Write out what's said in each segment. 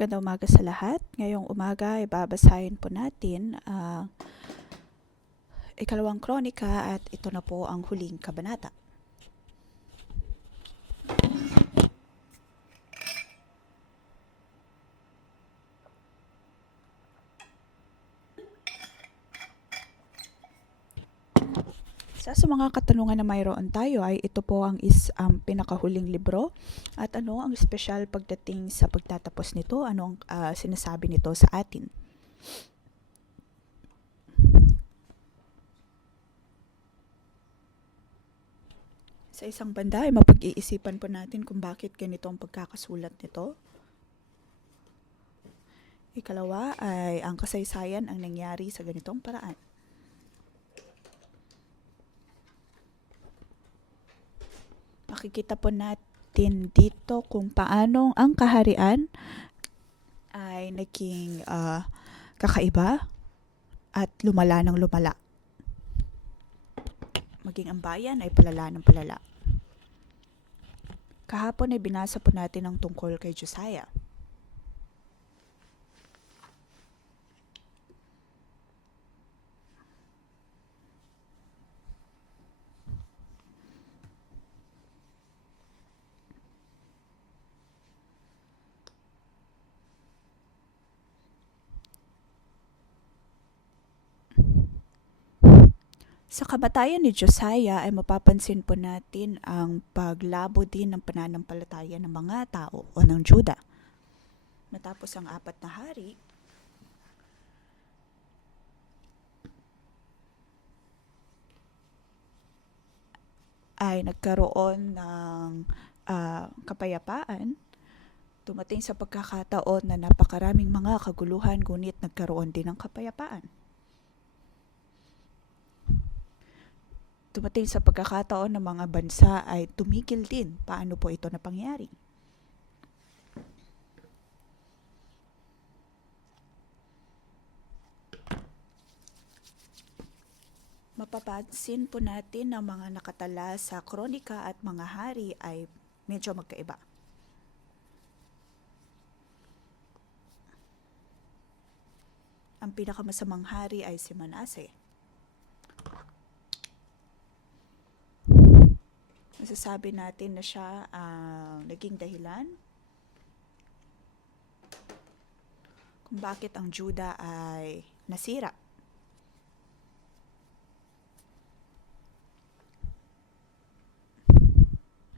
Magandang umaga sa lahat. Ngayong umaga ay babasahin po natin ang ikalawang kronika at ito na po ang huling kabanata. Sa mga katanungan na mayroon tayo ay ito po ang pinakahuling libro at ano ang espesyal pagdating sa pagtatapos nito, ano ang sinasabi nito sa atin. Sa isang banda ay mapag-iisipan po natin kung bakit ganito ang pagkakasulat nito. Ikalawa ay ang kasaysayan ang nangyari sa ganitong paraan. Makikita po natin dito kung paano ang kaharian ay naging kakaiba at lumala ng lumala. Maging ang bayan ay palala ng palala. Kahapon ay binasa po natin ang tungkol kay Josiah. Sa kamatayan ni Josiah ay mapapansin po natin ang paglabo din ng pananampalataya ng mga tao o ng Juda. Matapos ang 4 na hari, ay nagkaroon ng kapayapaan. Dumating sa pagkakataon na napakaraming mga kaguluhan ngunit nagkaroon din ng kapayapaan. Dumating sa pagkakataon ng mga bansa ay tumigil din. Paano po ito napangyari? Mapapansin po natin na mga nakatala sa kronika at mga hari ay medyo magkaiba. Ang pinakamasamang hari ay si Manase. Masasabi natin na siya ang naging dahilan kung bakit ang Juda ay nasira.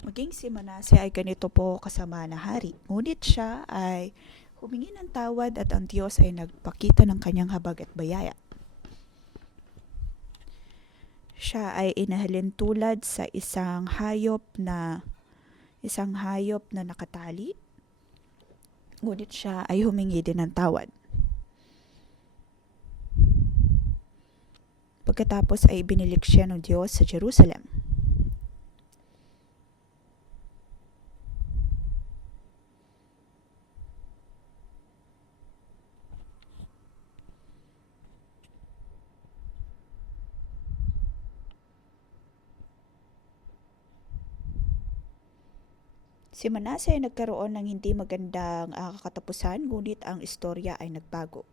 Maging si Manase ay ganito po kasama na hari. Ngunit siya ay humingi ng tawad at ang Diyos ay nagpakita ng kanyang habag at bayaya. Siya ay inahalin tulad sa isang hayop na nakatali. Ngunit siya ay humingi din ng tawad. Pagkatapos ay binilik siya ng Diyos sa Jerusalem. Si Manase ay nagkaroon ng hindi magandang katapusan, ngunit ang istorya ay nagbago.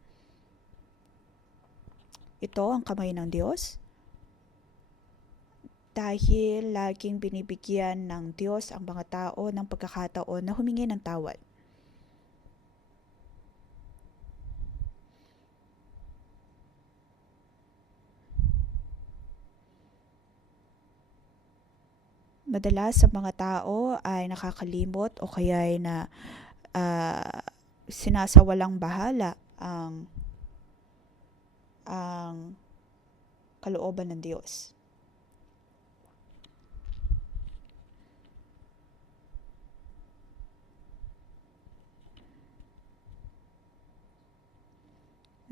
Ito ang kamay ng Diyos. Dahil laging binibigyan ng Diyos ang mga tao ng pagkakataon na humingi ng tawad. Madalas sa mga tao ay nakakalimot o kaya ay sinasawalang bahala ang kalooban ng Diyos.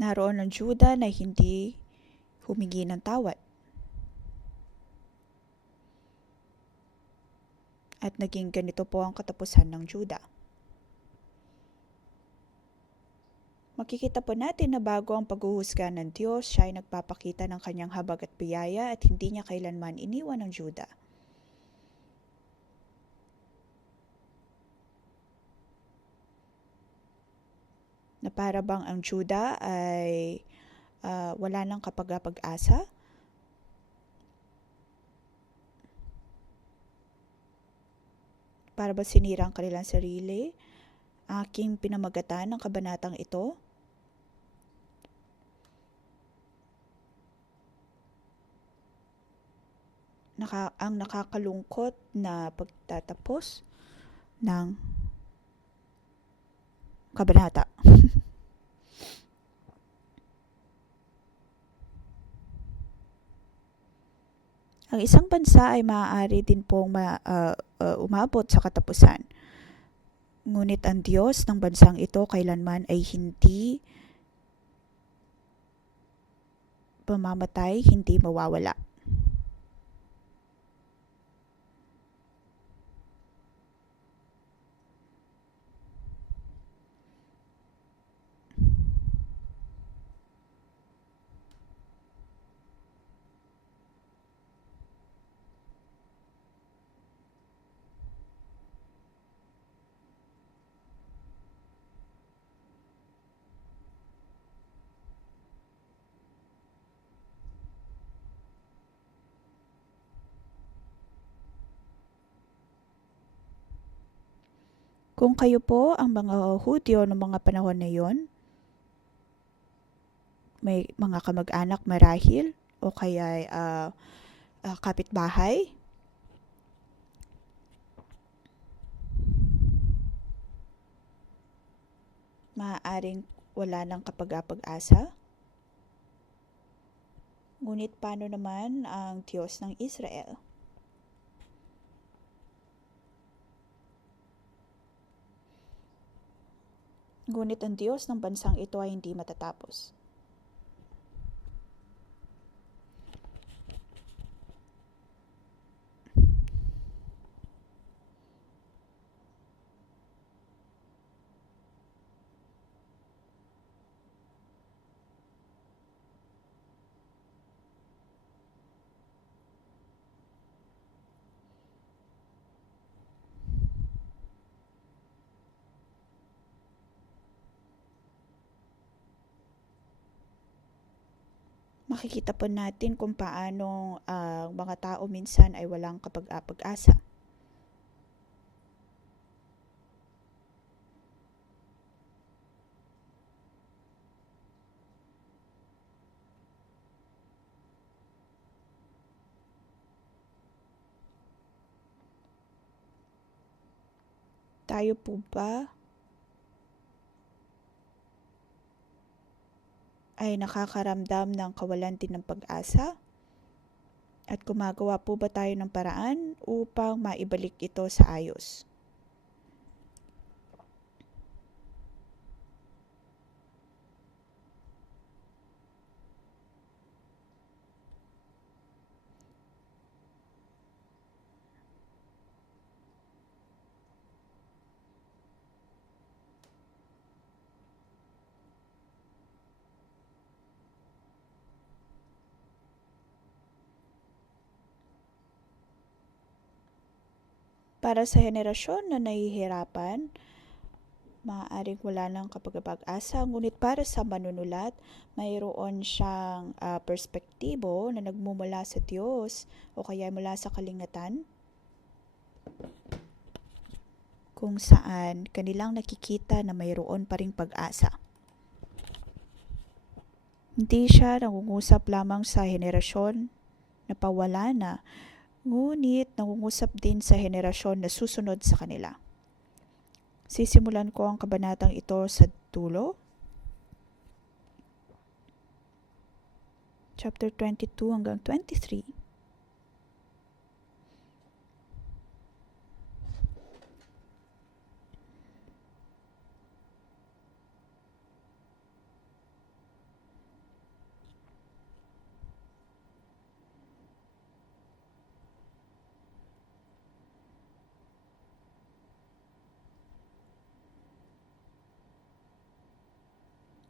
Naroon ang Juda na hindi humingi ng tawad. At naging ganito po ang katapusan ng Juda. Makikita po natin na bago ang paghuhusga ng Diyos, siya ay nagpapakita ng kanyang habag at biyaya at hindi niya kailanman iniwan ng Juda. na para bang ang Juda ay wala nang kapag-asa. Para ba sinira ang kanilang sarili? Aking pinamagatan ng kabanatang ito. Ang nakakalungkot na pagtatapos ng kabanata. Ang isang bansa ay maaari din pong umabot sa katapusan. Ngunit ang Diyos ng bansang ito kailanman ay hindi mamamatay, hindi mawawala. Kung kayo po ang mga Hudyo ng mga panahon na yon, may mga kamag-anak marahil o kaya kapitbahay, maaaring wala nang kapag-asa. Ngunit paano naman ang Diyos ng Israel? Ngunit ang Diyos ng bansang ito ay hindi matatapos. Makikita po natin kung paano ang mga tao minsan ay walang kapag-asa. Tayo po ba ay nakakaramdam ng kawalan din ng pag-asa? At gumagawa po ba tayo ng paraan upang maibalik ito sa ayos? Para sa henerasyon na nahihirapan, maaaring wala nang kapag-asa, ngunit para sa manunulat, mayroon siyang perspektibo na nagmumula sa Diyos o kaya mula sa kalingatan, kung saan kanilang nakikita na mayroon pa ring pag-asa. Hindi siya nangungusap lamang sa henerasyon na pawala na, ngunit nangungusap din sa henerasyon na susunod sa kanila. Sisimulan ko ang kabanatang ito sa dulo. Chapter 22 hanggang 23.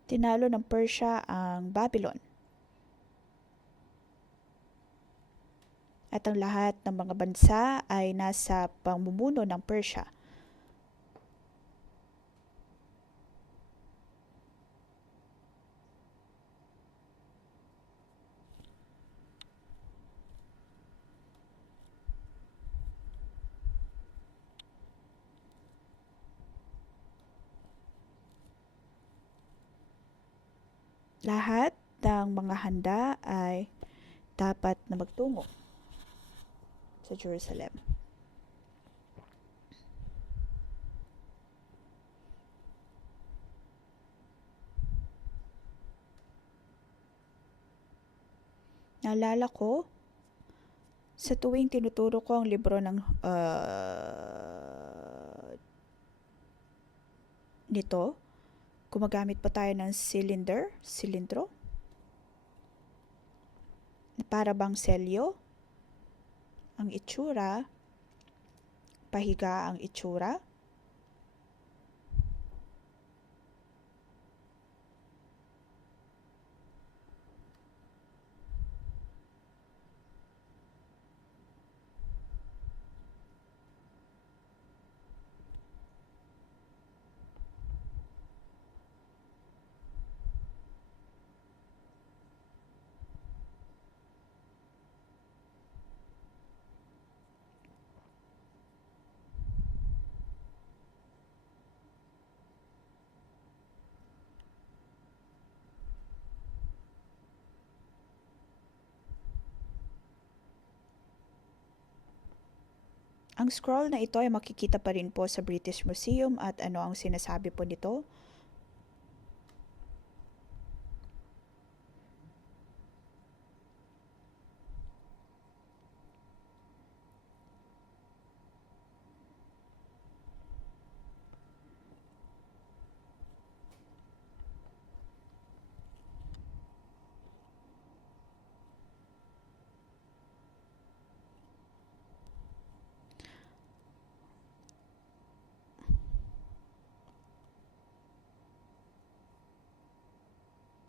Tinalo ng Persia ang Babylon. At ang lahat ng mga bansa ay nasa pamumuno ng Persia. Lahat ng mga handa ay dapat na magtungo sa Jerusalem. Naalala ko, sa tuwing tinuturo ko ang libro ng nito, gumagamit pa tayo ng silindro, para bang selyo ang itsura, pahiga ang itsura. Ang scroll na ito ay makikita pa rin po sa British Museum at ano ang sinasabi po nito?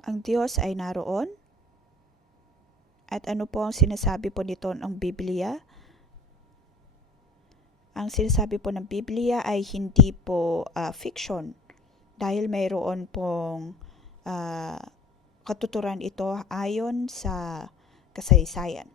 Ang Diyos ay naroon. At ano po ang sinasabi po nito ng Biblia? Ang sinasabi po ng Biblia ay hindi po fiction dahil mayroon pong uh, katuturan ito ayon sa kasaysayan.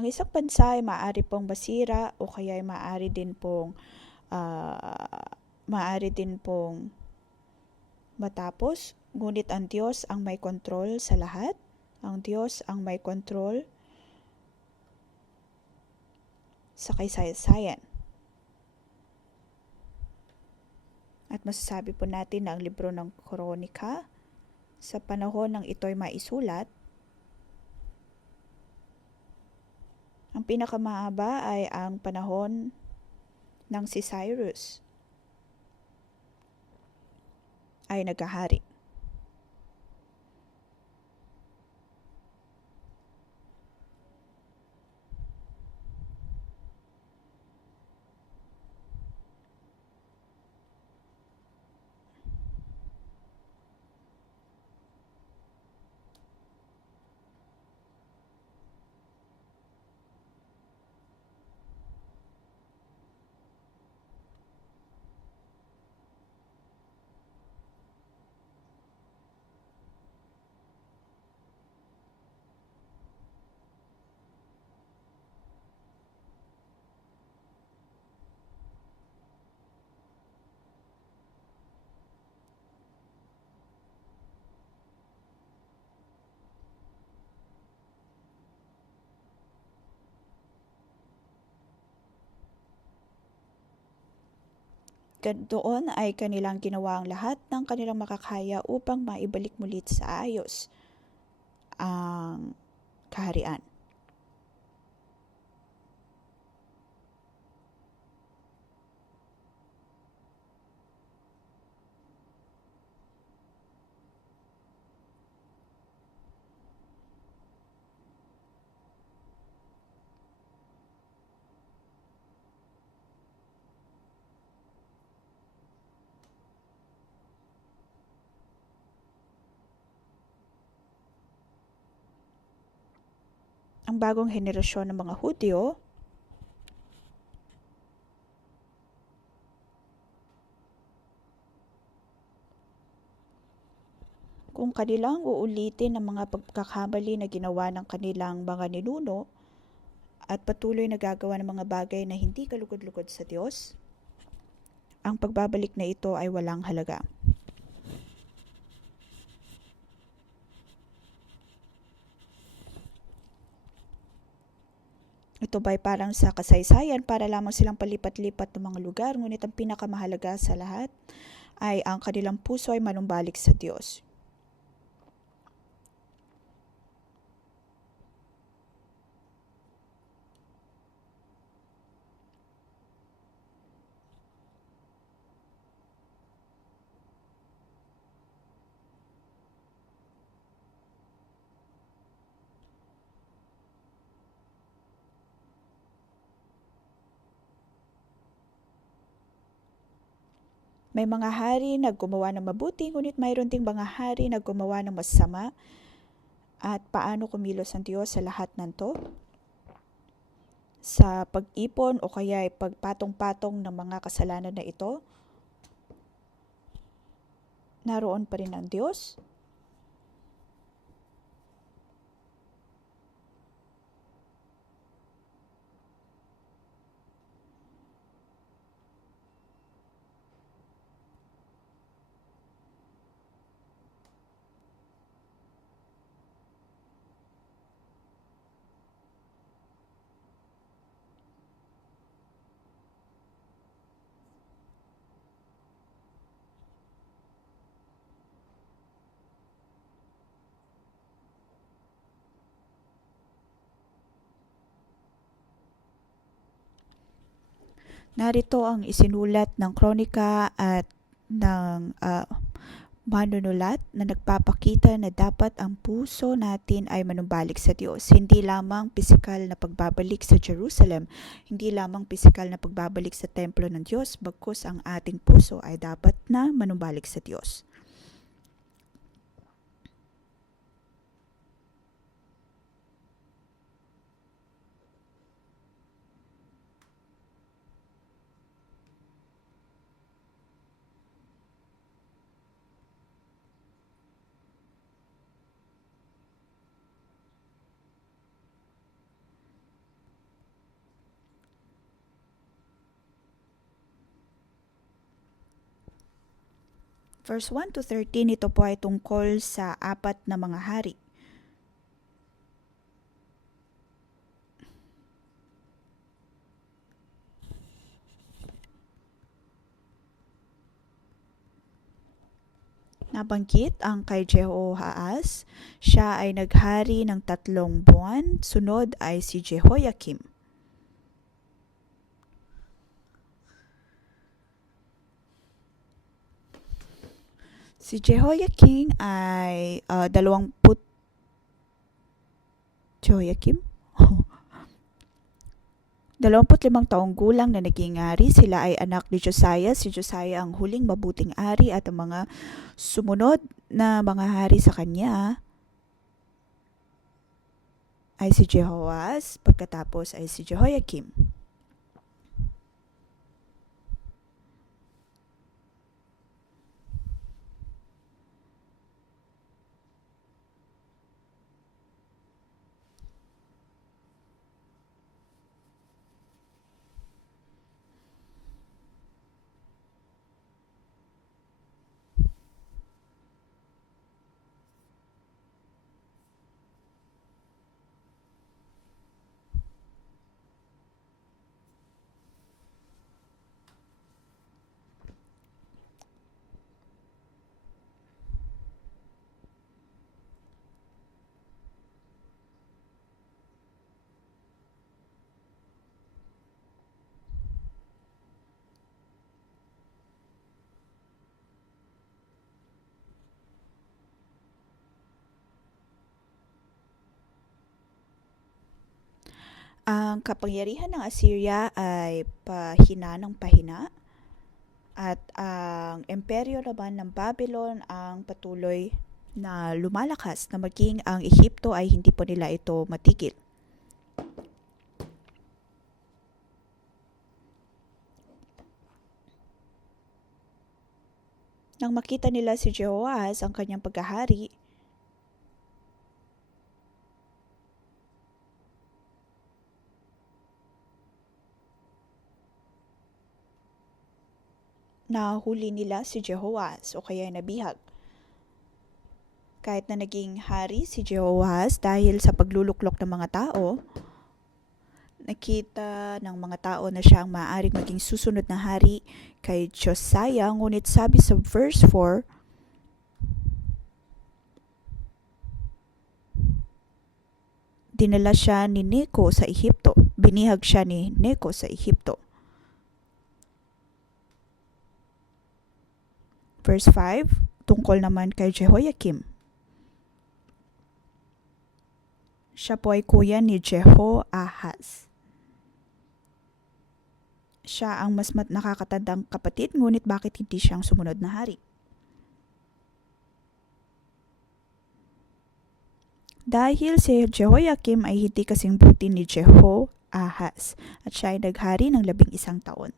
Ang isang bansa ay maaari pong masira o kaya ay maaari din pong matapos, ngunit ang Diyos ang may kontrol sa lahat. Ang Diyos ang may kontrol sa kasaysayan. At masasabi po natin na ang libro ng Kronika, sa panahon ng ito'y maisulat, ang pinakamahaba ay ang panahon ng si Cyrus ay nagahari. Doon ay kanilang ginawa ang lahat ng kanilang makakaya upang maibalik mulit sa ayos ang kaharian. Ang bagong henerasyon ng mga Hudyo Kung kanilang uulitin ang mga pagkakamali na ginawa ng kanilang mga ninuno at patuloy na gagawa ng mga bagay na hindi kalugod-lugod sa Diyos, ang pagbabalik na ito ay walang halaga. Ito ba'y parang sa kasaysayan para lamang silang palipat-lipat ng mga lugar, ngunit ang pinakamahalaga sa lahat ay ang kanilang puso ay manumbalik sa Diyos. May mga hari na gumawa ng mabuti, ngunit mayroon ding mga hari na gumawa ng masama. At paano kumilos ang Diyos sa lahat ng to? Sa pag-ipon o kaya pagpatong-patong ng mga kasalanan na ito, naroon pa rin ang Diyos. Narito ang isinulat ng kronika at ng manunulat na nagpapakita na dapat ang puso natin ay manumbalik sa Diyos. Hindi lamang pisikal na pagbabalik sa Jerusalem, hindi lamang pisikal na pagbabalik sa templo ng Diyos, bagkus ang ating puso ay dapat na manumbalik sa Diyos. Verse 1 to 13, ito po ay tungkol sa apat na mga hari. Nabanggit ang kay Jehoahaz, siya ay naghari ng 3 buwan, sunod ay si Jehoiakim. Si Jehoiakim ay 25 taong gulang na naging hari. Sila ay anak ni Josiah. Si Josiah ang huling mabuting hari at ang mga sumunod na mga hari sa kanya ay si Jehoahaz, pagkatapos ay si Jehoiakim. Ang kapangyarihan ng Assyria ay pahina ng pahina at ang imperyo naman ng Babylon ang patuloy na lumalakas na maging ang Ehipto ay hindi po nila ito matigil. Nang makita nila si Jehoahaz ang kanyang paghahari, nahuli nila si Jehoahaz o kaya nabihag. Kahit na naging hari si Jehoahaz dahil sa pagluluklok ng mga tao, nakita ng mga tao na siya ang maaaring maging susunod na hari kay Josiah. Ngunit sabi sa verse 4, dinala siya ni Neco sa Ehipto. Binihag siya ni Neco sa Ehipto. Verse 5, tungkol naman kay Jehoiakim. Siya po ay kuya ni Jehoahaz. Siya ang mas nakakatandang kapatid, ngunit bakit hindi siyang sumunod na hari? Dahil si Jehoiakim ay hindi kasing buti ni Jehoahaz at siya ay naghari ng 11 taon.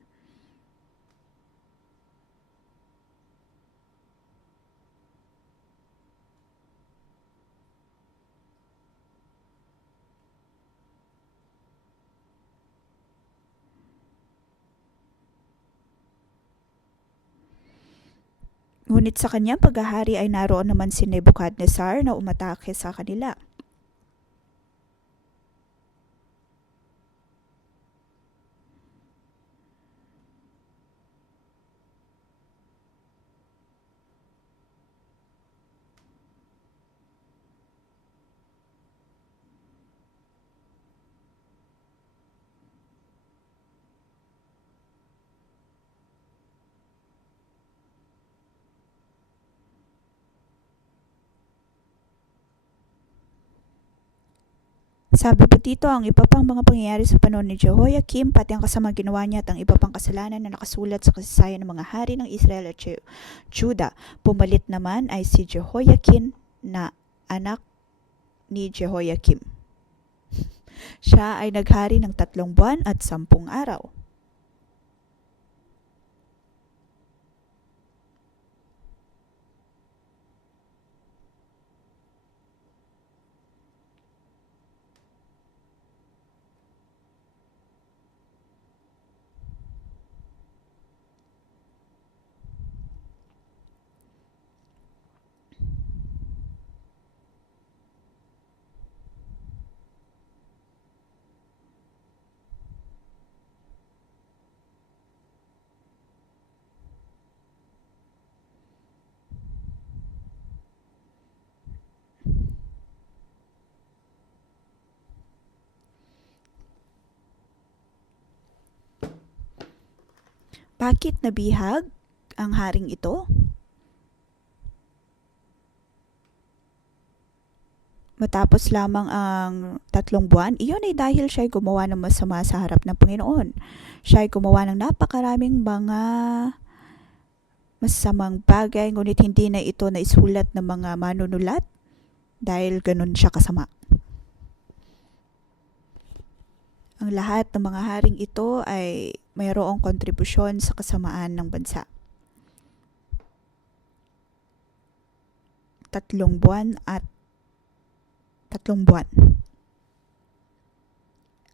Ngunit sa kanyang paghahari ay naroon naman si Nebuchadnezzar na umatake sa kanila. Sabi po dito, ang iba pang mga pangyayari sa panahon ni Jehoiakim, pati ang kasamang ginawa niya at ang iba pang kasalanan na nakasulat sa kasaysayan ng mga hari ng Israel at Juda. Pumalit naman ay si Jehoiakim na anak ni Jehoiakim. Siya ay naghari ng 3 buwan at 10 araw. Bakit nabihag ang haring ito? Matapos lamang ang 3 buwan, iyon ay dahil siya ay gumawa ng masama sa harap ng Panginoon. Siya ay gumawa ng napakaraming mga masamang bagay, ngunit hindi na ito naisulat ng mga manunulat dahil ganun siya kasama. Ang lahat ng mga haring ito ay mayroong kontribusyon sa kasamaan ng bansa. 3 buwan at 3 buwan.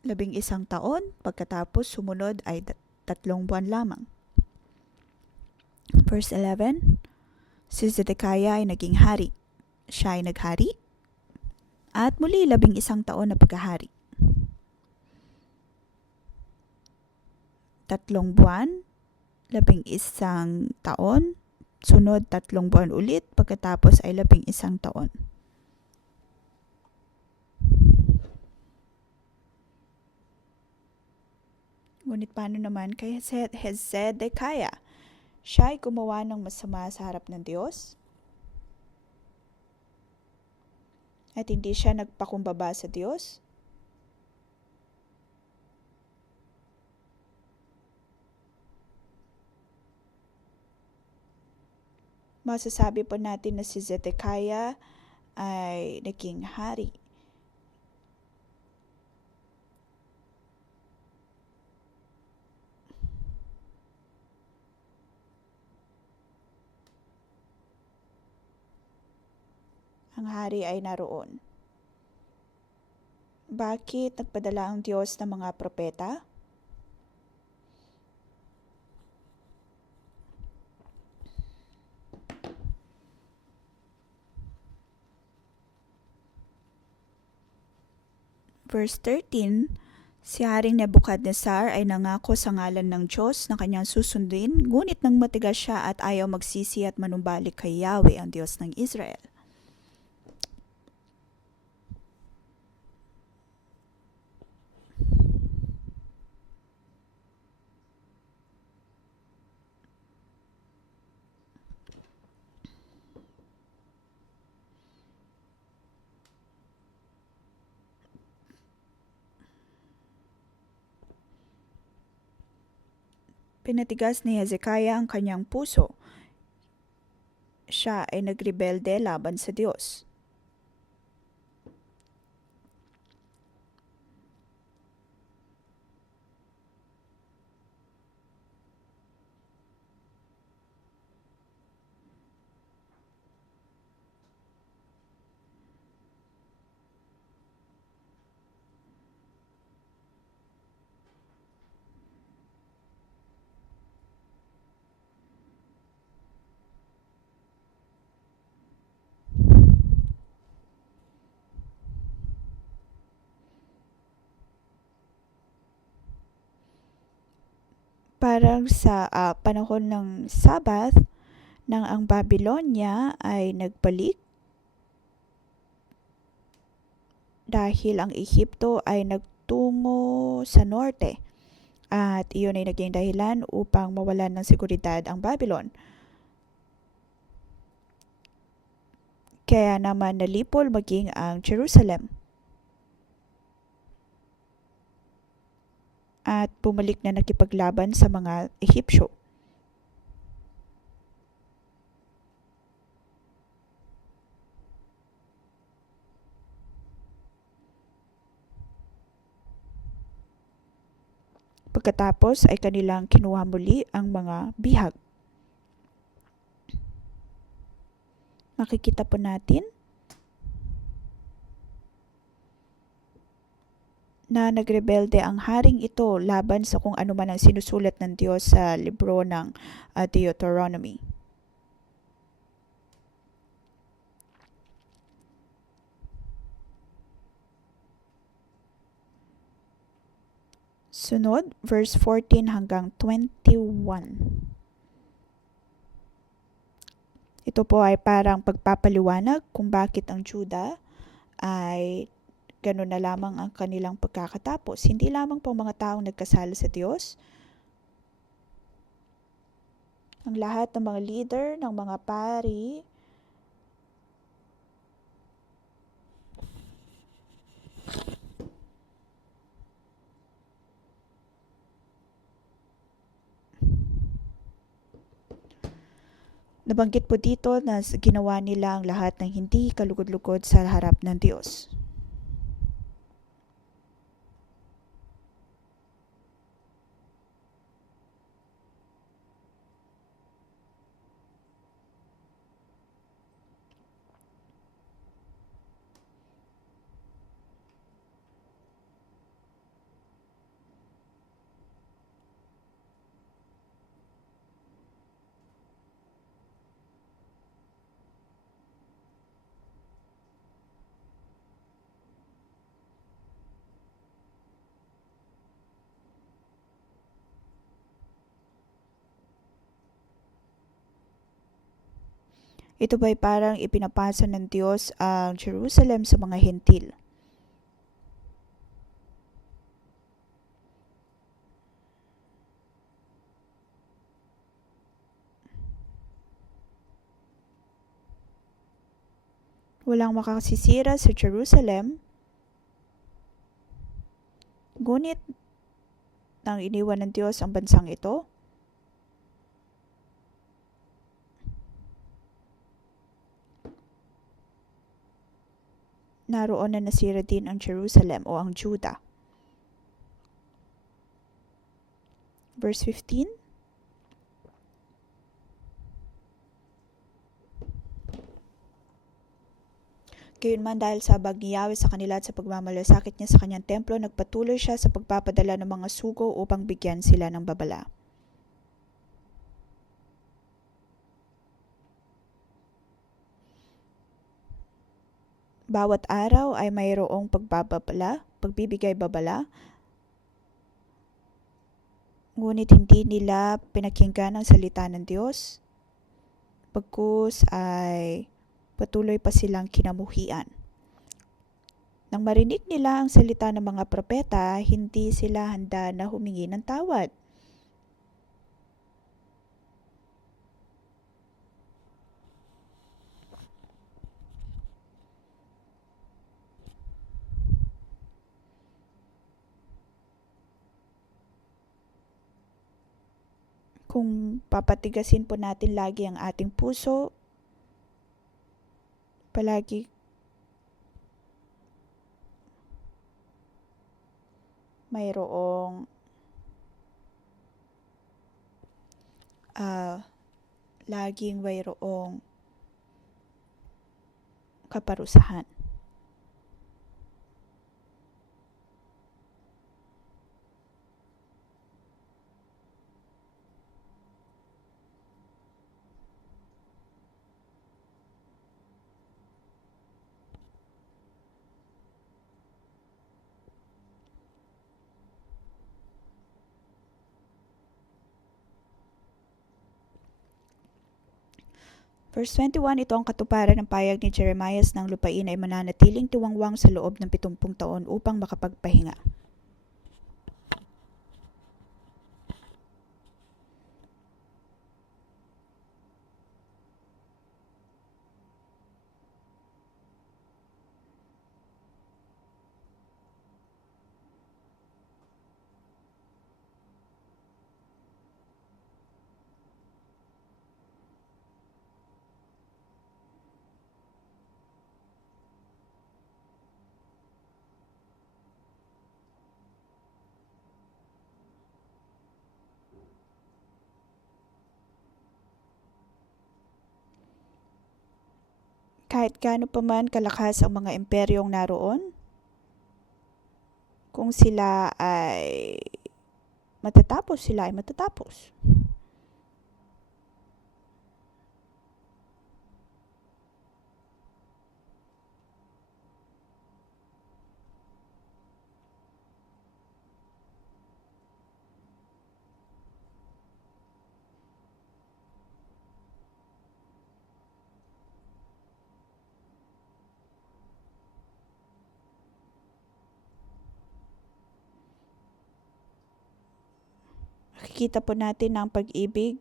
11 taon, pagkatapos sumunod ay 3 buwan lamang. Verse 11, si Zedekiah ay naging hari. Siya ay naghari at muli 11 taon na paghahari. 3 buwan, 11 taon, sunod 3 buwan ulit, pagkatapos ay 11 taon. Ngunit paano naman kay Zedekiah? Siya ay gumawa ng masama sa harap ng Diyos at hindi siya nagpakumbaba sa Diyos. Masasabi po natin na si Zedekiah ay naging hari. ang hari ay naroon. Bakit nagpadala ang Diyos ng mga propeta? Verse 13, si Haring Nebuchadnezzar ay nangako sa ngalan ng Diyos na kanyang susundin, ngunit nang matigas siya at ayaw magsisi at manumbalik kay Yahweh, ang Diyos ng Israel. Pinatigas ni Hezekiah ang kanyang puso. Siya ay nagrebelde laban sa Diyos. Parang sa panahon ng Sabbath, nang ang Babylonia ay nagbalik dahil ang Ehipto ay nagtungo sa norte at iyon ay naging dahilan upang mawalan ng seguridad ang Babylon. Kaya naman nalipol maging ang Jerusalem. At bumalik na nakipaglaban sa mga Ehipsyo. Pagkatapos ay kanilang kinuha muli ang mga bihag. Makikita po natin na nagrebelde ang haring ito laban sa kung ano man ang sinusulat ng Diyos sa libro ng Deuteronomy. Sunod, verse 14 hanggang 21. Ito po ay parang pagpapaliwanag kung bakit ang Juda ay ganun na lamang ang kanilang pagkakatapos. Hindi lamang po mga taong nagkasala sa Diyos. Ang lahat ng mga leader, ng mga pari, nabanggit po dito na ginawa nila ang lahat ng hindi kalugod-lugod sa harap ng Diyos. Ito ba'y parang ipinapasa ng Diyos ang Jerusalem sa mga hentil? Walang makakasisira sa Jerusalem, ngunit nang iniwan ng Diyos ang bansang ito, naroon na nasira din ang Jerusalem o ang Judah. Verse 15. Gayunman dahil sa habag ni Yahweh sa kanila at sa pagmamalasakit niya sa kanyang templo, nagpatuloy siya sa pagpapadala ng mga sugo upang bigyan sila ng babala. Bawat araw ay mayroong pagbibigay babala, ngunit hindi nila pinakinggan ang salita ng Diyos, bagkus ay patuloy pa silang kinamuhian. Nang marinig nila ang salita ng mga propeta, hindi sila handa na humingi ng tawad. Kung papatigasin po natin lagi ang ating puso, palagi mayroong laging mayroong kaparusahan. Verse 21, ito ang katuparan ng payag ni Jeremias ng lupain ay mananatiling tiwangwang sa loob ng 70 taon upang makapagpahinga. Kahit gaano pa man kalakas ang mga imperyong naroon, kung sila ay matatapos, sila ay matatapos. Makikita po natin na ang pag-ibig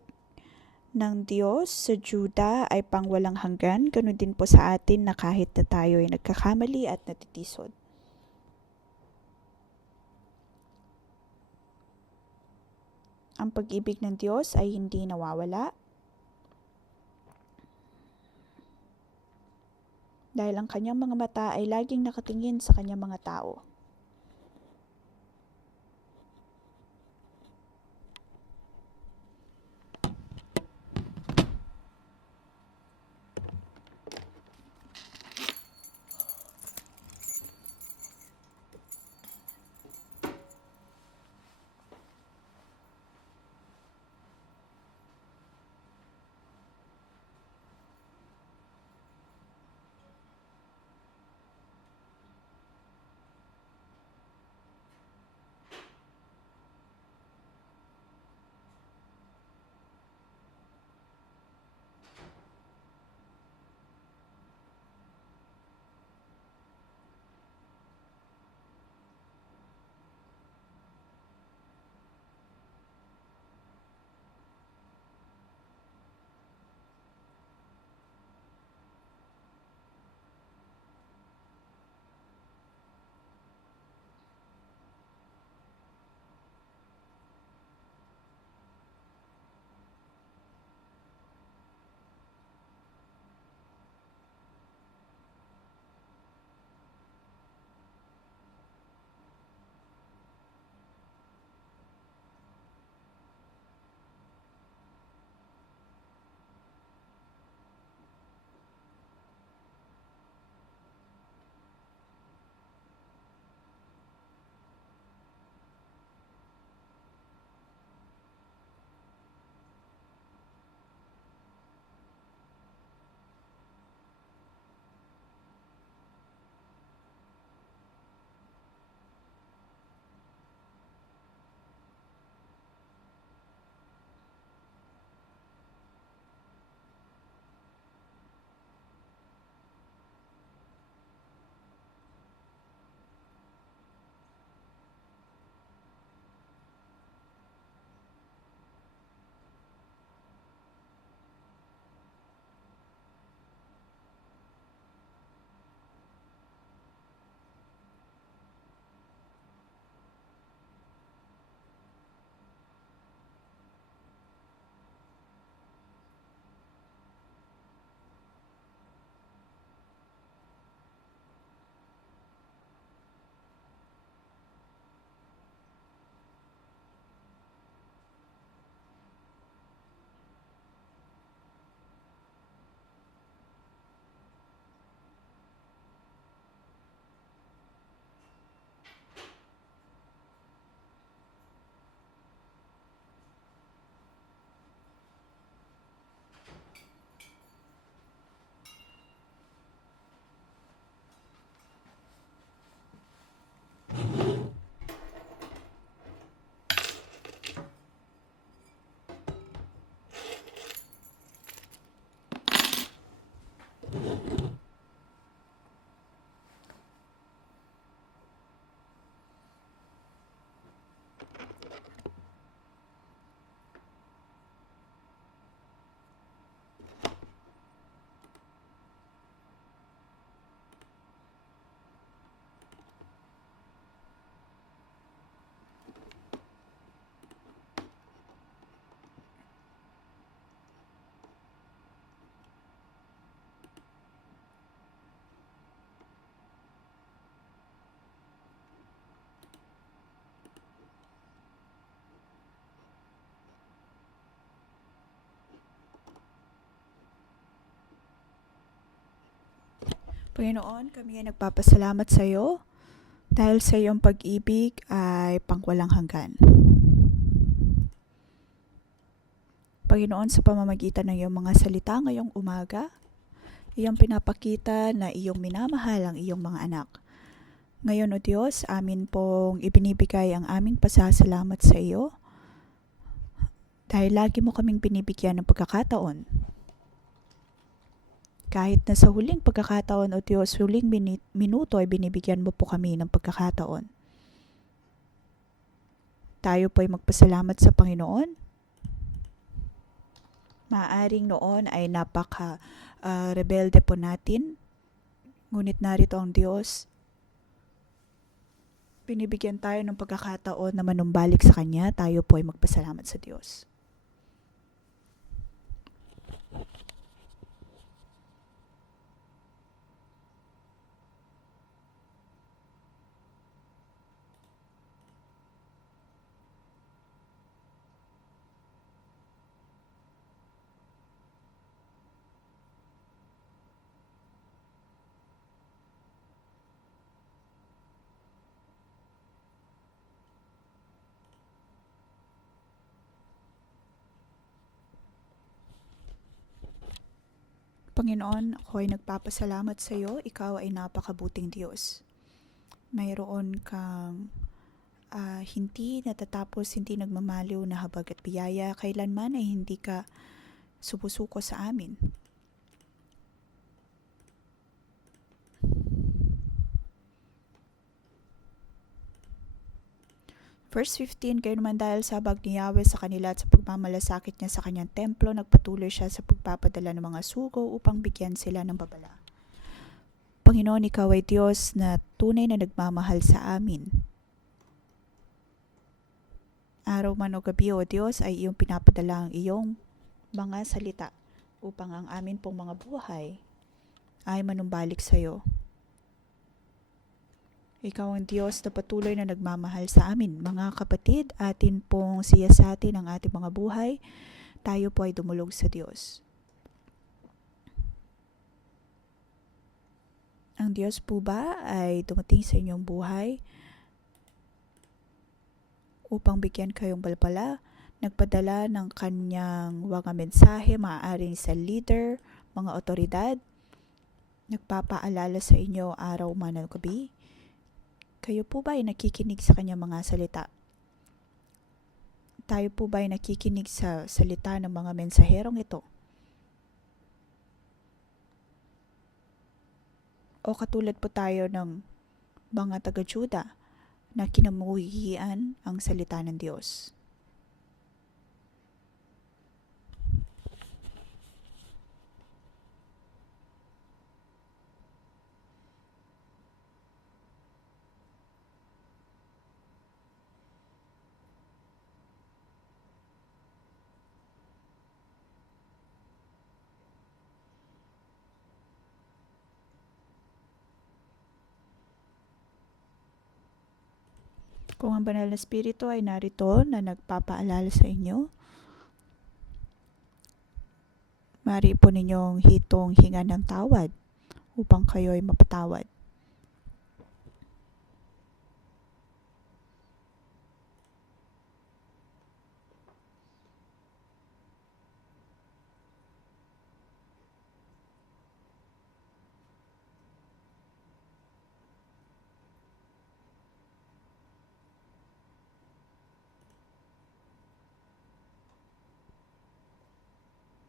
ng Diyos sa Juda ay pangwalang hanggan, ganun din po sa atin na kahit na tayo ay nagkakamali at natitisod. Ang pag-ibig ng Diyos ay hindi nawawala, dahil ang kanyang mga mata ay laging nakatingin sa kanyang mga tao. Panginoon, kami ay nagpapasalamat sa iyo dahil sa iyong pag-ibig ay pangwalang hanggan. Panginoon, sa pamamagitan ng iyong mga salita ngayong umaga, iyong pinapakita na iyong minamahal ang iyong mga anak. Ngayon, O Diyos, amin pong ibinibigay ang aming pasasalamat sa iyo dahil lagi mo kaming binibigyan ng pagkakataon. Kahit na sa huling pagkakataon, O Diyos, huling minuto ay binibigyan mo po kami ng pagkakataon. Tayo po ay magpasalamat sa Panginoon. Maaring noon ay rebelde po natin, ngunit narito ang Diyos. Binibigyan tayo ng pagkakataon na manumbalik sa Kanya, tayo po ay magpasalamat sa Diyos. Panginoon, ako ay nagpapasalamat sa iyo. Ikaw ay napakabuting Diyos. Mayroon kang hindi natatapos, hindi nagmamaliw na habag at biyaya. Kailanman ay hindi ka sumusuko sa amin. Verse 15, kayo naman dahil sa habag ni Yahweh sa kanila at sa pagmamalasakit niya sa kanyang templo, nagpatuloy siya sa pagpapadala ng mga sugo upang bigyan sila ng babala. Panginoon, ikaw ay Diyos na tunay na nagmamahal sa amin. Araw man o gabi, O Diyos, ay iyong pinapadala ang iyong mga salita upang ang amin pong mga buhay ay manumbalik sa iyo. Ikaw ang Diyos na patuloy na nagmamahal sa amin. Mga kapatid, atin pong siyasatin ang ating mga buhay. Tayo po ay dumulog sa Diyos. Ang Diyos po ba ay dumating sa inyong buhay upang bigyan kayong balbala? Nagpadala ng kanyang mga mensahe, maaaring sa leader, mga otoridad. Nagpapaalala sa inyo araw man o gabi. Kayo po ba ay nakikinig sa kanyang mga salita? Tayo po ba ay nakikinig sa salita ng mga mensaherong ito? O katulad po tayo ng mga taga-Juda na kinamuhian ang salita ng Diyos? Kung ang banal na Espiritu ay narito na nagpapaalala sa inyo, maaari po ninyong hitong hinga ng tawad upang kayo ay mapatawad.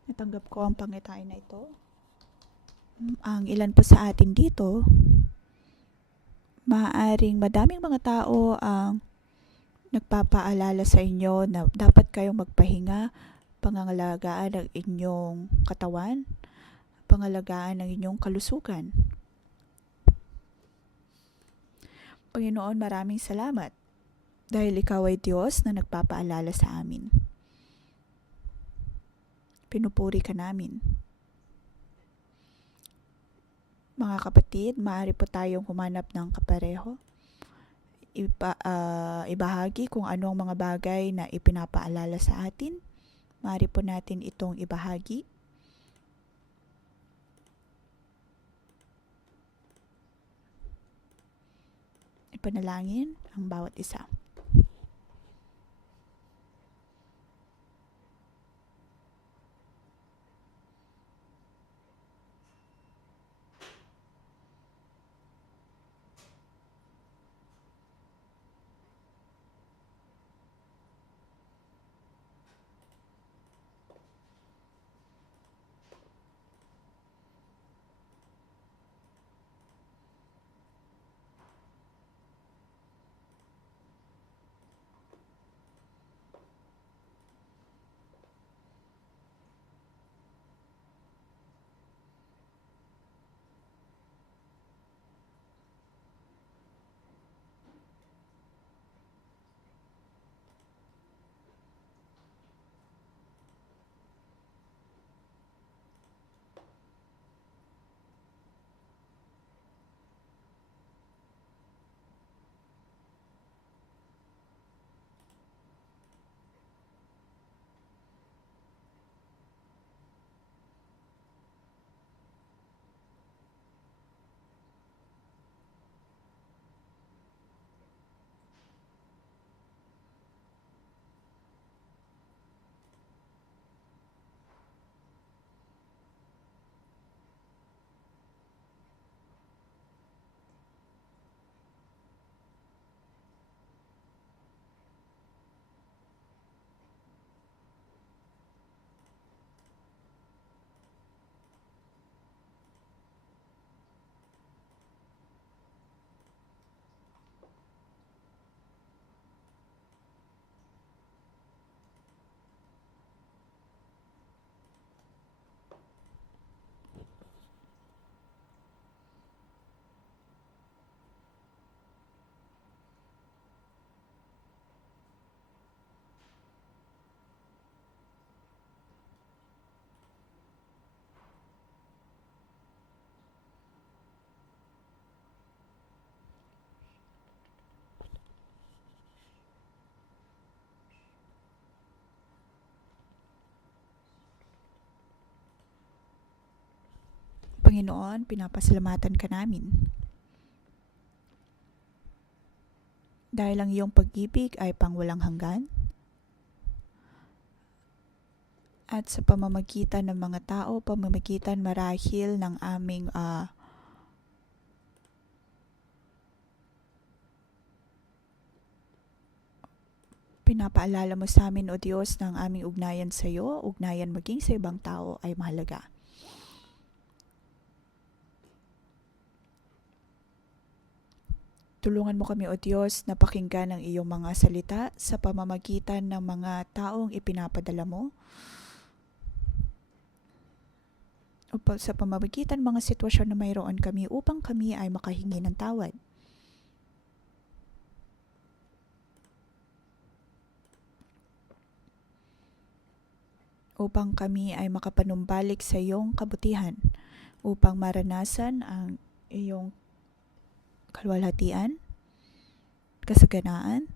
Natanggap ko ang pangitain na ito. Ang ilan po sa atin dito, maaaring madaming mga tao ang nagpapaalala sa inyo na dapat kayong magpahinga, pangangalagaan ng inyong katawan, pangalagaan ng inyong kalusugan. Panginoon, maraming salamat dahil ikaw ay Diyos na nagpapaalala sa amin. Pinupuri ka namin. Mga kapatid, maaari po tayong humanap ng kapareho. Ibahagi kung ano ang mga bagay na ipinapaalala sa atin. Maaari po natin itong ibahagi. Ipanalangin ang bawat isa. Panginoon, pinapasalamatan ka namin. Dahil ang iyong pag-ibig ay pangwalang hanggan. At sa pamamagitan ng mga tao, pamamagitan marahil ng aming pinapaalala mo sa amin, O Diyos, ng aming ugnayan sa iyo, ugnayan maging sa ibang tao ay mahalaga. Tulungan mo kami, O Diyos, na pakinggan ang iyong mga salita sa pamamagitan ng mga taong ipinapadala mo. O sa pamamagitan mga sitwasyon na mayroon kami upang kami ay makahingi ng tawad. Upang kami ay makapanumbalik sa iyong kabutihan, upang maranasan ang iyong kaluwalhatian, kasaganaan.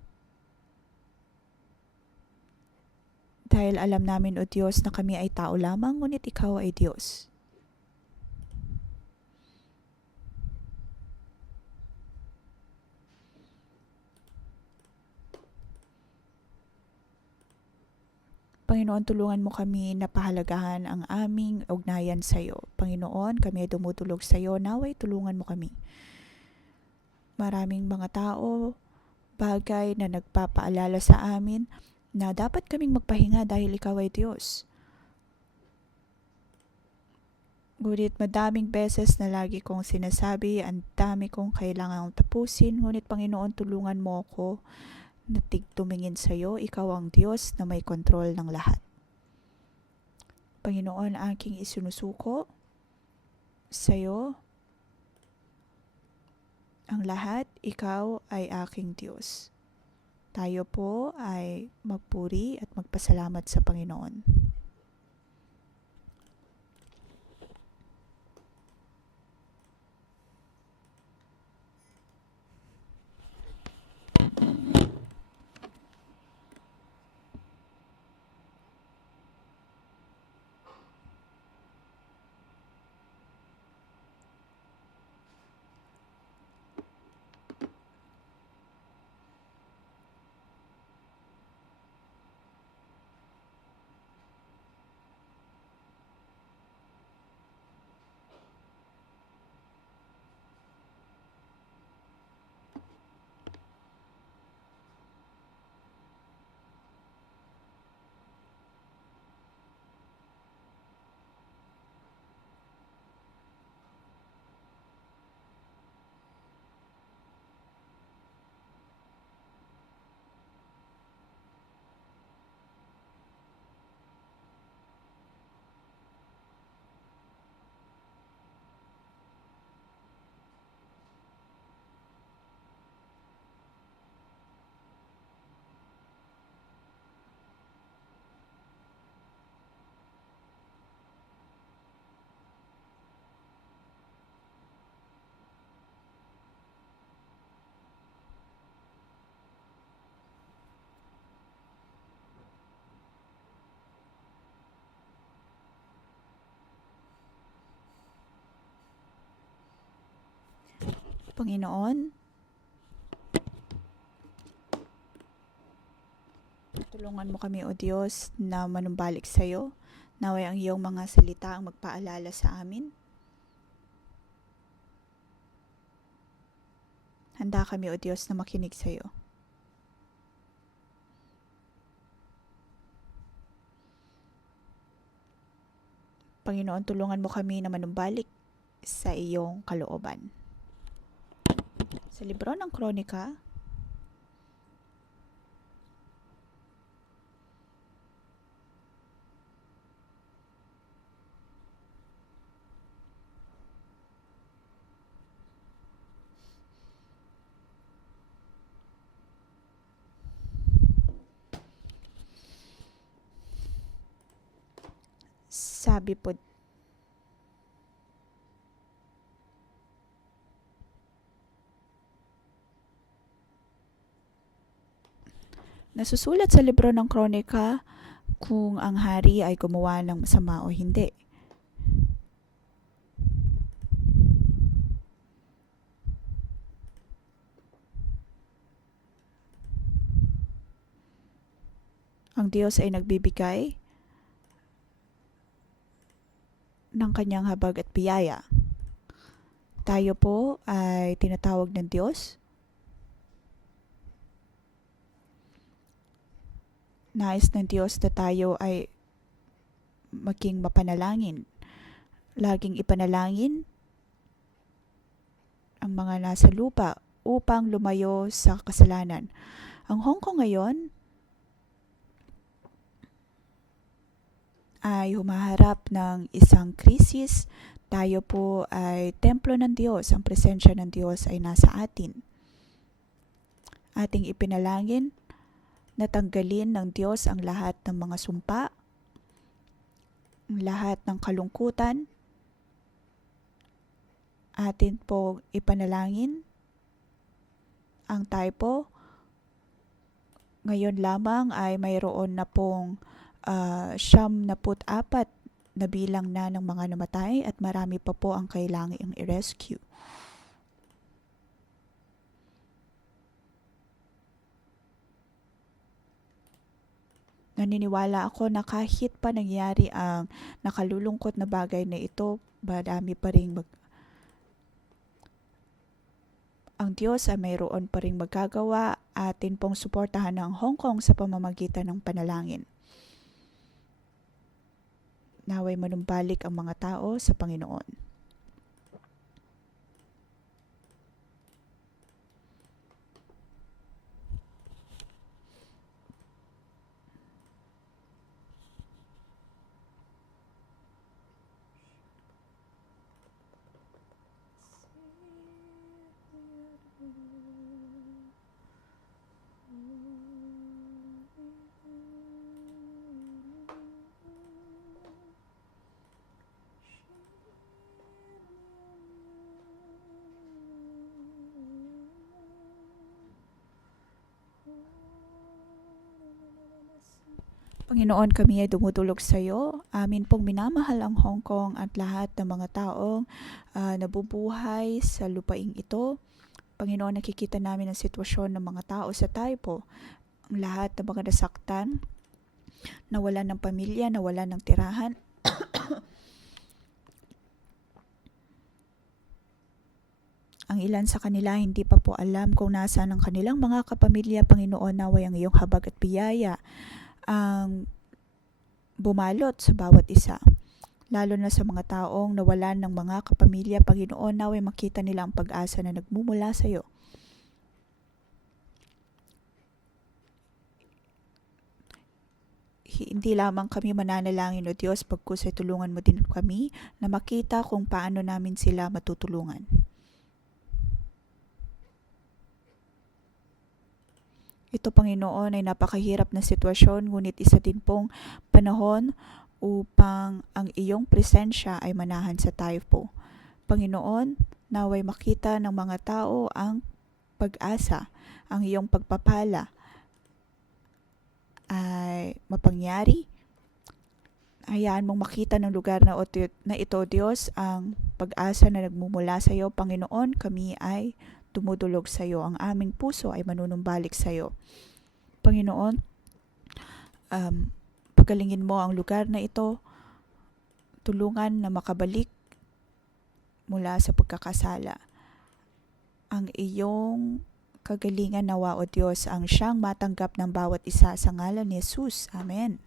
Dahil alam namin, O Diyos, na kami ay tao lamang, ngunit ikaw ay Diyos. Panginoon, tulungan mo kami na pahalagahan ang aming ugnayan sa iyo. Panginoon, kami ay dumutulog sa iyo. Naway, tulungan mo kami. Maraming mga tao, bagay na nagpapaalala sa amin na dapat kaming magpahinga dahil ikaw ay Diyos. Ngunit madaming beses na lagi kong sinasabi, ang dami kong kailangang tapusin. Ngunit Panginoon, tulungan mo ako na tumingin sa iyo. Ikaw ang Diyos na may kontrol ng lahat. Panginoon, aking isinusuko sa iyo ang lahat. Ikaw ay aking Diyos. Tayo po ay magpuri at magpasalamat sa Panginoon. Panginoon, tulungan mo kami, O Diyos, na manumbalik sa iyo. Naway ang iyong mga salita ang magpaalala sa amin. Handa kami, O Diyos, na makinig sa iyo. Panginoon, tulungan mo kami na manumbalik sa iyong kalooban. Sa libro ng Kronika, sabi po, nasusulat sa libro ng Kronika kung ang hari ay gumawa ng masama o hindi. Ang Diyos ay nagbibigay ng kanyang habag at biyaya. Tayo po ay tinatawag ng Diyos. Nais ng Diyos na tayo ay maging mapanalangin. Laging ipanalangin ang mga nasa lupa upang lumayo sa kasalanan. Ang Hong Kong ngayon ay humaharap ng isang krisis. Tayo po ay templo ng Diyos. Ang presensya ng Diyos ay nasa atin. Ating ipinalangin na tanggalin ng Diyos ang lahat ng mga sumpa, ang lahat ng kalungkutan. Atin po ipanalangin ang tayo po ngayon lamang ay mayroon na pong 74 na bilang na ng mga namatay at marami pa po ang kailangang i-rescue. Naniniwala ako na kahit pa nangyari ang nakalulungkot na bagay na ito, marami pa rin ang Diyos ay mayroon pa rin magagawa. Atin pong suportahan ang Hong Kong sa pamamagitan ng panalangin. naway manumbalik ang mga tao sa Panginoon. Panginoon, kami ay dumudulog sa iyo. Amin pong minamahal ang Hong Kong at lahat ng mga taong nabubuhay sa lupaing ito. Panginoon, nakikita namin ang sitwasyon ng mga tao sa Taipo. Ang lahat ng mga nasaktan, nawalan ng pamilya, nawalan ng tirahan. Ang ilan sa kanila hindi pa po alam kung nasaan ang kanilang mga kapamilya. Panginoon, naway ang iyong habag at biyaya ang bumalot sa bawat isa. Lalo na sa mga taong nawalan ng mga kapamilya. Panginoon, naway makita nila ang pag-asa na nagmumula sa iyo. Hindi lamang kami mananalangin, O Diyos, pagkus ay tulungan mo din kami na makita kung paano namin sila matutulungan. Ito, Panginoon, ay napakahirap na sitwasyon, ngunit isa din pong panahon upang ang iyong presensya ay manahan sa Taipo. Panginoon, naway makita ng mga tao ang pag-asa, ang iyong pagpapala ay mapangyari. Hayaan mong makita ng lugar na ito, Diyos, ang pag-asa na nagmumula sa iyo. Panginoon, kami ay dumudulog sa iyo. Ang aming puso ay manunumbalik sa iyo. Panginoon, pagalingin mo ang lugar na ito. Tulungan na makabalik mula sa pagkakasala. Ang iyong kagalingan nawa, O Diyos, ang siyang matanggap ng bawat isa sa ngalan ni Jesus. Amen.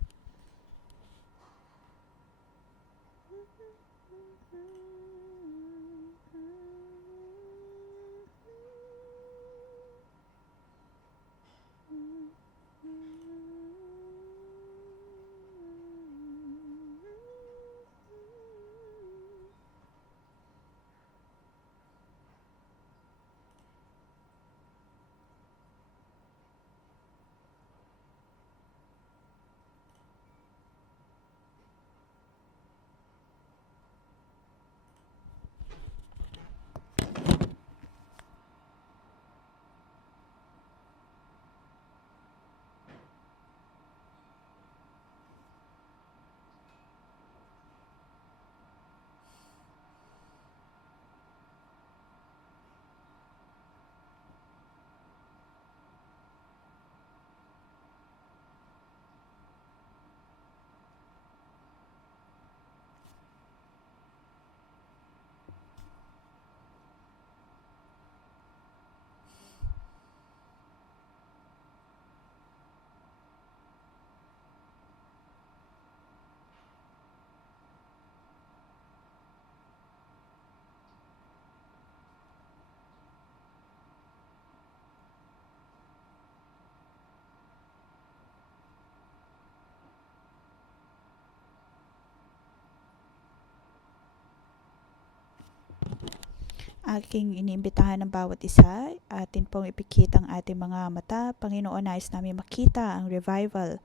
Aking iniimbitahan ng bawat isa, atin pong ipikit ang ating mga mata. Panginoon, nais namin makita ang revival.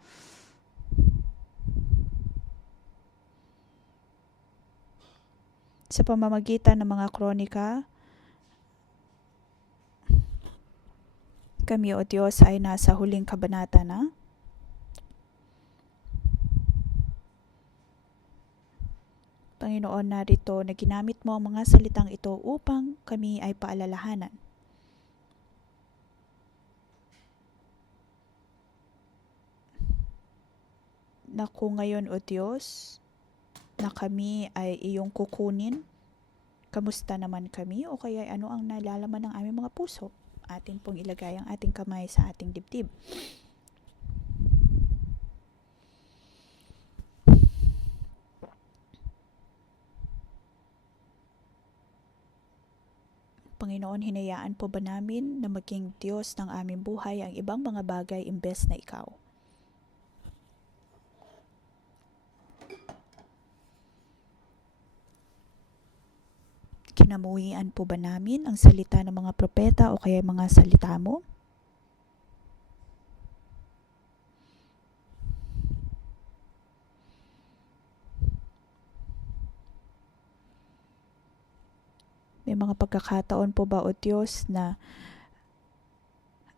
Sa pamamagitan ng mga kronika, kami, O Diyos, ay nasa huling kabanata na. Panginoon, narito na ginamit mo ang mga salitang ito upang kami ay paalalahanan. Na kung ngayon, O Diyos, na kami ay iyong kukunin, kamusta naman kami o kaya ano ang nalalaman ng aming mga puso? Atin pong ilagay ang ating kamay sa ating dibdib. Panginoon, hinayaan po ba namin na maging Diyos ng aming buhay ang ibang mga bagay imbes na Ikaw? Kinamuhian po ba namin ang salita ng mga propeta o kaya mga salita mo? May mga pagkakataon po ba o Diyos na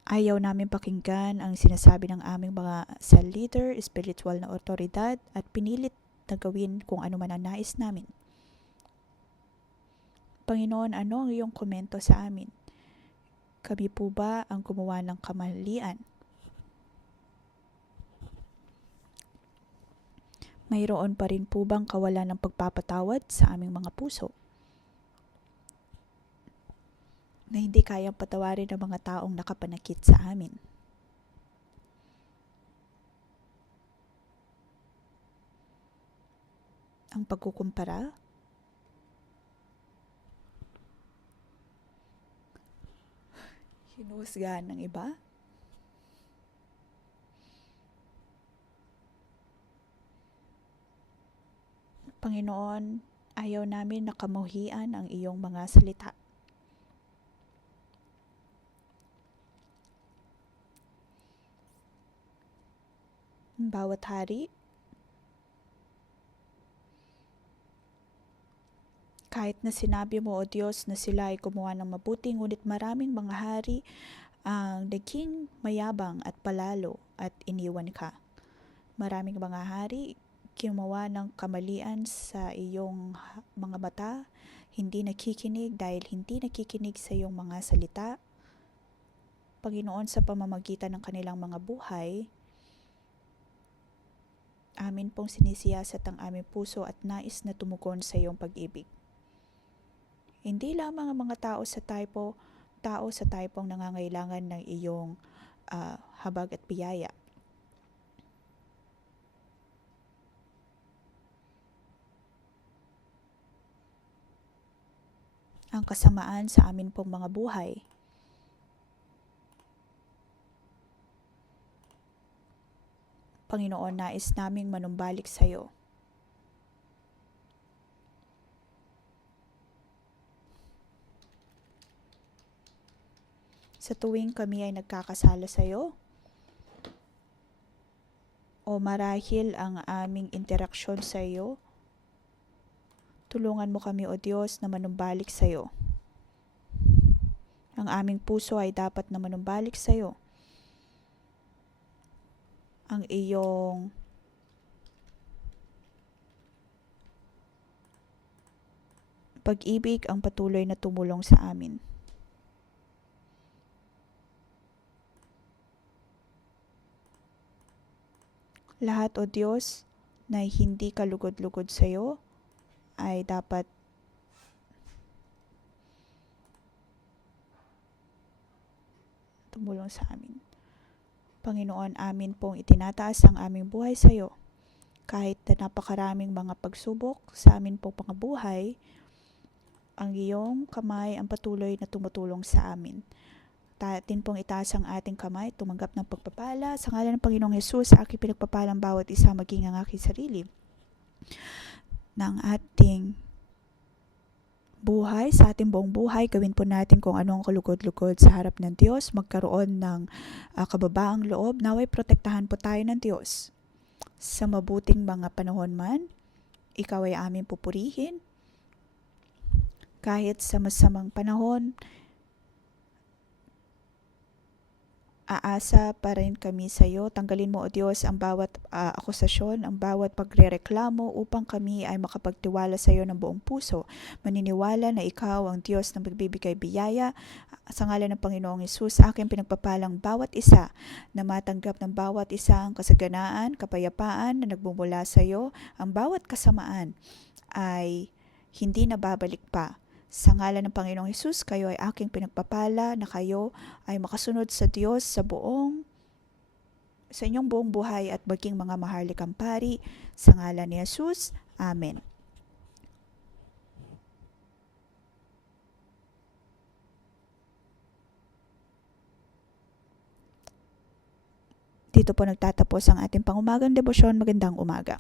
ayaw namin pakinggan ang sinasabi ng aming mga cell leader, spiritual na otoridad at pinilit na gawin kung ano man ang nais namin? Panginoon, ano ang iyong komento sa amin? Kami po ba ang gumawa ng kamalian? Mayroon pa rin po bang kawalan ng pagpapatawad sa aming mga puso? Na hindi kayang patawarin ng mga taong nakapanakit sa amin? Ang pagkukumpara? Hinuhusgahan ng iba? Panginoon, ayaw namin na kamuhian ang iyong mga salita. Bawat hari, kahit na sinabi mo o Diyos na sila ay gumawa ng mabuti, ngunit maraming mga hari ang naging mayabang at palalo at iniwan ka. Maraming mga hari gumawa ng kamalian sa iyong mga mata, hindi nakikinig dahil hindi nakikinig sa iyong mga salita. Panginoon, sa pamamagitan ng kanilang mga buhay, amin pong sinisiyasat ang aming puso at nais na tumugon sa iyong pag-ibig. Hindi lamang ang mga tao sa taypong nangangailangan ng iyong habag at biyaya. Ang kasamaan sa amin pong mga buhay. Panginoon, nais naming manumbalik sa iyo. Sa tuwing kami ay nagkakasala sa iyo, o marahil ang aming interaksyon sa iyo, tulungan mo kami o Diyos na manumbalik sa iyo. Ang aming puso ay dapat na manumbalik sa iyo. Ang iyong pag-ibig ang patuloy na tumulong sa amin. Lahat o Diyos na hindi kalugod-lugod sa iyo ay dapat tumulong sa amin. Panginoon, amin pong itinataas ang aming buhay sa iyo. Kahit na napakaraming mga pagsubok sa amin pong mga buhay, ang iyong kamay ang patuloy na tumutulong sa amin. Atin pong itaas ang ating kamay, tumanggap ng pagpapala. Sa ngalan ng Panginoong Hesus, sa aking pinagpapalang bawat isa, maging ang aking sarili. Ng ating buhay, sa ating buong buhay, gawin po natin kung anong kalugod-lugod sa harap ng Diyos, magkaroon ng kababaang loob. Naway protektahan po tayo ng Diyos. Sa mabuting mga panahon man, ikaw ay aming pupurihin. Kahit sa masamang panahon, aasa pa rin kami sa iyo. Tanggalin mo, O Diyos, ang bawat akusasyon, ang bawat pagrereklamo upang kami ay makapagtiwala sa iyo ng buong puso. Maniniwala na ikaw ang Diyos na magbibigay biyaya. Sa ngalan ng Panginoong Hesus, sa aking pinagpapalang bawat isa na matanggap ng bawat isa ang kasaganaan, kapayapaan na nagbumula sa iyo. Ang bawat kasamaan ay hindi na babalik pa. Sa ngalan ng Panginoong Hesus, kayo ay aking pinagpapala na kayo ay makasunod sa Diyos sa inyong buong buhay at maging mga maharlikang pari. Sa ngalan ni Hesus, Amen. Dito po nagtatapos ang ating pangumagang debosyon. Magandang umaga.